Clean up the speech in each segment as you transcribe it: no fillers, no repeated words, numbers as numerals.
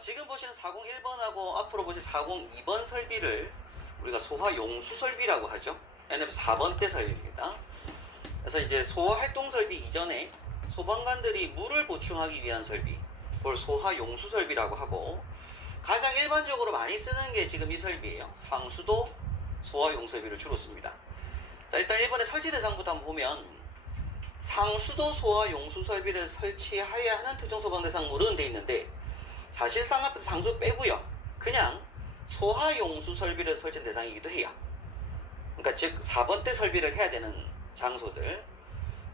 지금 보시는 401번하고 앞으로 보실 402번 설비를 우리가 소화 용수 설비라고 하죠. NF 4번대 설비입니다. 그래서 이제 소화 활동 설비 이전에 소방관들이 물을 보충하기 위한 설비, 그걸 소화 용수 설비라고 하고, 가장 일반적으로 많이 쓰는 게 지금 이 설비예요. 상수도 소화 용수 설비를 주로 씁니다. 자, 일단 1번의 설치 대상부터 한번 보면, 상수도 소화 용수 설비를 설치해야 하는 특정 소방 대상물은 돼 있는데, 사실상 앞에 상수 빼고요, 그냥 소화 용수 설비를 설치한 대상이기도 해요. 그러니까 즉 4번대 설비를 해야 되는 장소들,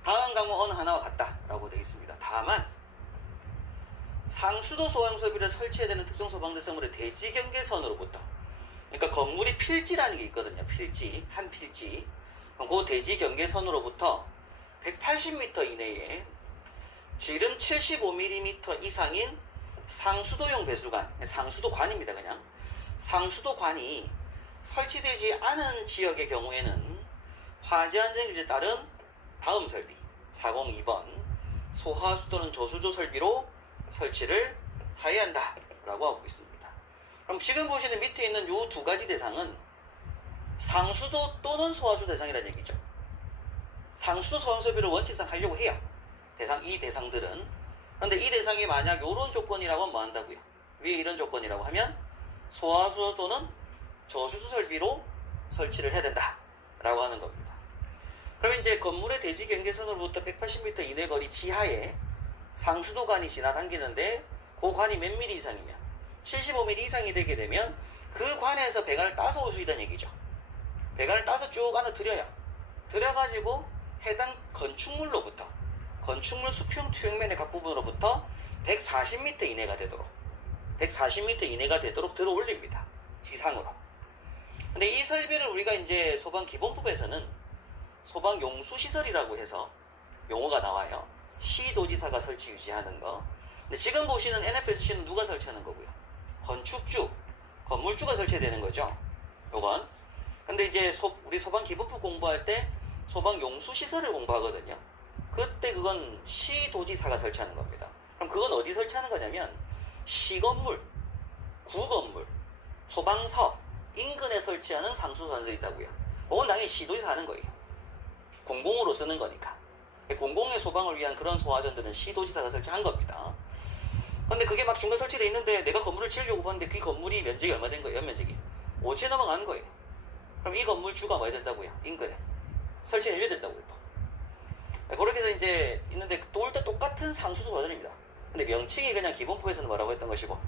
다음 강목 어느 하나와 같다라고 되어 있습니다. 다만 상수도 소화용 설비를 설치해야 되는 특정 소방 대상물의 대지 경계선으로부터, 그러니까 건물이 필지라는 게 있거든요. 필지, 한 필지. 그 대지 경계선으로부터 180m 이내에 지름 75mm 이상인 상수도용 배수관, 상수도관입니다. 그냥 상수도관이 설치되지 않은 지역의 경우에는 화재안전규제에 따른 다음 설비 402번 소하수 또는 저수조 설비로 설치를 하여야 한다 라고 하고 있습니다. 그럼 지금 보시는 밑에 있는 이 두 가지 대상은 상수도 또는 소하수 대상이라는 얘기죠. 상수도 소형 설비를 원칙상 하려고 해요. 이 대상들은. 그런데 이 대상이 만약 이런 조건이라고 하면 뭐 한다고요? 위에 이런 조건이라고 하면 소하수 또는 저수조 설비로 설치를 해야 된다 라고 하는 겁니다. 그러면 이제 건물의 대지 경계선으로부터 180m 이내 거리 지하에 상수도관이 지나당기는데, 그 관이 몇 미리 이상이면 75mm 이상이 되게 되면 그 관에서 배관을 따서 올 수 있다는 얘기죠. 배관을 따서 쭉 안에 들여요. 들여가지고 해당 건축물로부터, 건축물 수평 투영면의 각 부분으로부터 140m 이내가 되도록 140m 이내가 되도록 들어 올립니다. 지상으로. 근데 이 설비를 우리가 이제 소방기본법에서는 소방용수시설이라고 해서 용어가 나와요. 시도지사가 설치 유지하는 거. 근데 지금 보시는 NFSC는 누가 설치하는 거고요? 건축주, 건물주가 설치해야 되는 거죠. 요건. 근데 이제 우리 소방기본법 공부할 때 소방용수시설을 공부하거든요. 그때 그건 시도지사가 설치하는 겁니다. 그럼 그건 어디 설치하는 거냐면 시건물, 구건물, 소방서 인근에 설치하는 상수도관들이 있다고요. 그건 당연히 시도지사 하는 거예요. 공공으로 쓰는 거니까. 공공의 소방을 위한 그런 소화전들은 시도지사가 설치한 겁니다. 근데 그게 막 중간 설치되어 있는데 내가 건물을 지으려고 봤는데 그 건물이 면적이 얼마 된 거예요? 연면적이 5천 넘어가는 거예요. 그럼 이 건물주가 뭐 해야 된다고요? 인근에 설치해줘야 된다고요. 그렇게 해서 이제 있는데 둘 다 똑같은 상수도 과정입니다. 근데 명칭이 그냥 기본법에서는 뭐라고 했던 것이고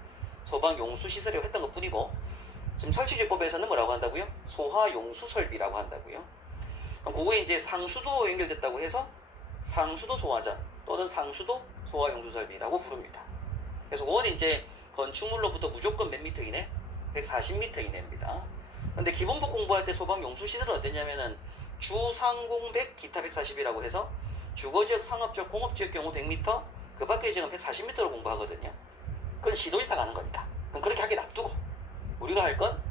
소방용수시설이라고 했던 것 뿐이고, 지금 설치주법에서는 뭐라고 한다고요? 소화용수설비라고 한다고요. 그럼 그거에 이제 상수도 연결됐다고 해서 상수도 소화전 또는 상수도 소화용수설비라고 부릅니다. 그래서 그건 이제 건축물로부터 무조건 몇 미터 이내? 140m 이내입니다. 근데 기본법 공부할 때 소방용수시설은 어땠냐면은 주상공백 기타 140이라고 해서 주거지역, 상업지역, 공업지역 경우 100m, 그 밖의 지역은 140m로 공부하거든요. 그건 시도지사가 하는 거니까. 그럼 그렇게 하게 놔두고 우리가 할 건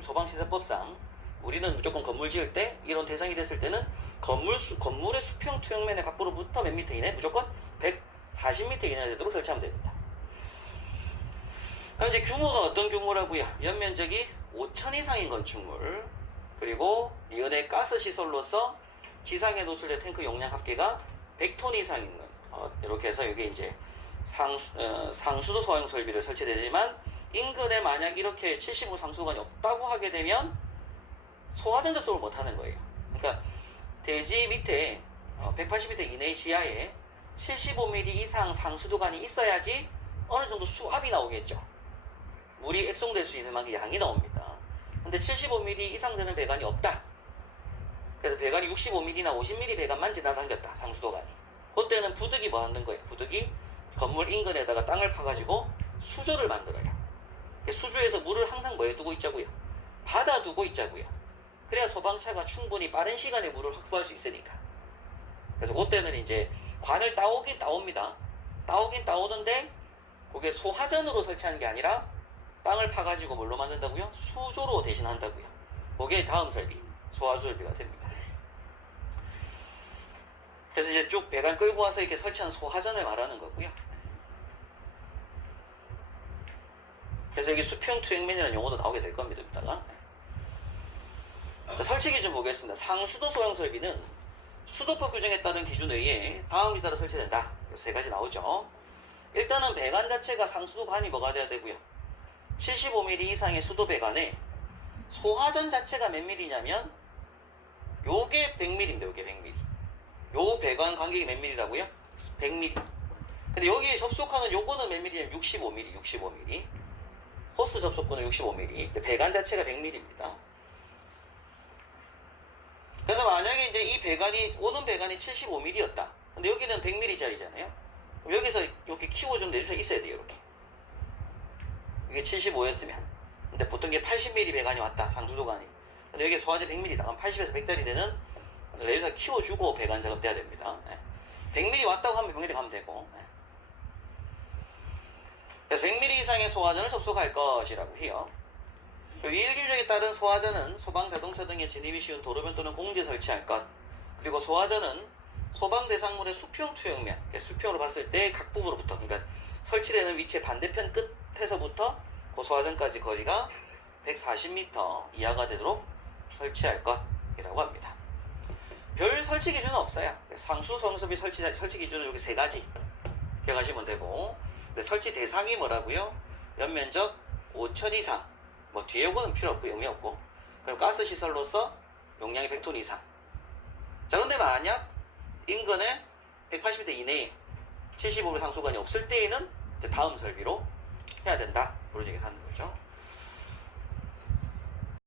소방시설법상 우리는 무조건 건물 지을 때 이런 대상이 됐을 때는 건물의 수평 투영면의 각부로부터 몇 미터 이내? 무조건 140m 이내 되도록 설치하면 됩니다. 그럼 이제 규모가 어떤 규모라고요? 연면적이 5천 이상인 건축물, 그리고 니은의 가스 시설로서 지상에 노출된 탱크 용량 합계가 100톤 이상 있는, 이렇게 해서 이게 이제 상수도 소화용 설비를 설치되지만, 인근에 만약 이렇게 75 상수도관이 없다고 하게 되면 소화전 접속을 못 하는 거예요. 그러니까 대지 밑에 180m 이내 지하에 75mm 이상 상수도관이 있어야지 어느 정도 수압이 나오겠죠. 물이 액송될 수 있는 만큼 양이 나옵니다. 근데 75mm 이상 되는 배관이 없다. 그래서 배관이 65mm나 50mm 배관만 지나당겼다, 상수도관이. 그때는 부득이 뭐 하는 거예요? 부득이 건물 인근에다가 땅을 파가지고 수조를 만들어요. 수조에서 물을 항상 뭐 해두고 있자고요? 받아두고 있자고요. 그래야 소방차가 충분히 빠른 시간에 물을 확보할 수 있으니까. 그래서 그때는 이제 관을 따오긴 따옵니다. 따오긴 따오는데 그게 소화전으로 설치하는 게 아니라 땅을 파가지고 뭘로 만든다고요? 수조로 대신한다고요. 그게 다음 설비, 소화수 설비가 됩니다. 그래서 이제 쭉 배관 끌고 와서 이렇게 설치한 소화전을 말하는 거고요. 그래서 여기 수평 투영면이라는 용어도 나오게 될 겁니다. 이따가. 자, 설치 기준 보겠습니다. 상수도 소형 설비는 수도법 규정에 따른 기준 외에 다음에 따라 설치된다. 세 가지 나오죠. 일단은 배관 자체가 상수도 관이 뭐가 돼야 되고요. 75mm 이상의 수도 배관에 소화전 자체가 몇 mm냐면 요게 100mm입니다. 요게 100mm. 요 배관 간격이 몇 mm라고요? 100mm. 근데 여기 접속하는 요거는 몇 mm냐면 65mm, 65mm. 호스 접속구는 65mm. 배관 자체가 100mm입니다. 그래서 만약에 이제 이 배관이, 오는 배관이 75mm였다. 근데 여기는 100mm짜리잖아요. 그럼 여기서 이렇게 키워준 내주사 있어야 돼요, 이렇게. 이게 75였으면. 근데 보통 이게 80mm 배관이 왔다, 상수도관이. 근데 여기 소화제 100mm다. 그럼 80에서 100짜리 되는 내주사 키워주고 배관 작업 돼야 됩니다. 100mm 왔다고 하면 100mm 가면 되고. 그래서 100mm 이상의 소화전을 접속할 것이라고 해요. 그리고 이 일규정에 따른 소화전은 소방, 자동차 등에 진입이 쉬운 도로변 또는 공지에 설치할 것. 그리고 소화전은 소방 대상물의 수평 투영면, 수평으로 봤을 때 각 부분으로부터, 그러니까 설치되는 위치의 반대편 끝에서부터 그 소화전까지 거리가 140m 이하가 되도록 설치할 것이라고 합니다. 별 설치 기준은 없어요. 상수 성습이 설치 기준은 이렇게 세 가지 기억하시면 되고, 설치 대상이 뭐라고요? 연면적 5천 이상. 뭐 뒤에 요거는 필요 없고 의미 없고. 그럼 가스 시설로서 용량이 100톤 이상. 자, 근데 만약 인근에 180m 이내에 75mm 상수관이 없을 때에는 이제 다음 설비로 해야 된다. 그런 얘기를 하는 거죠.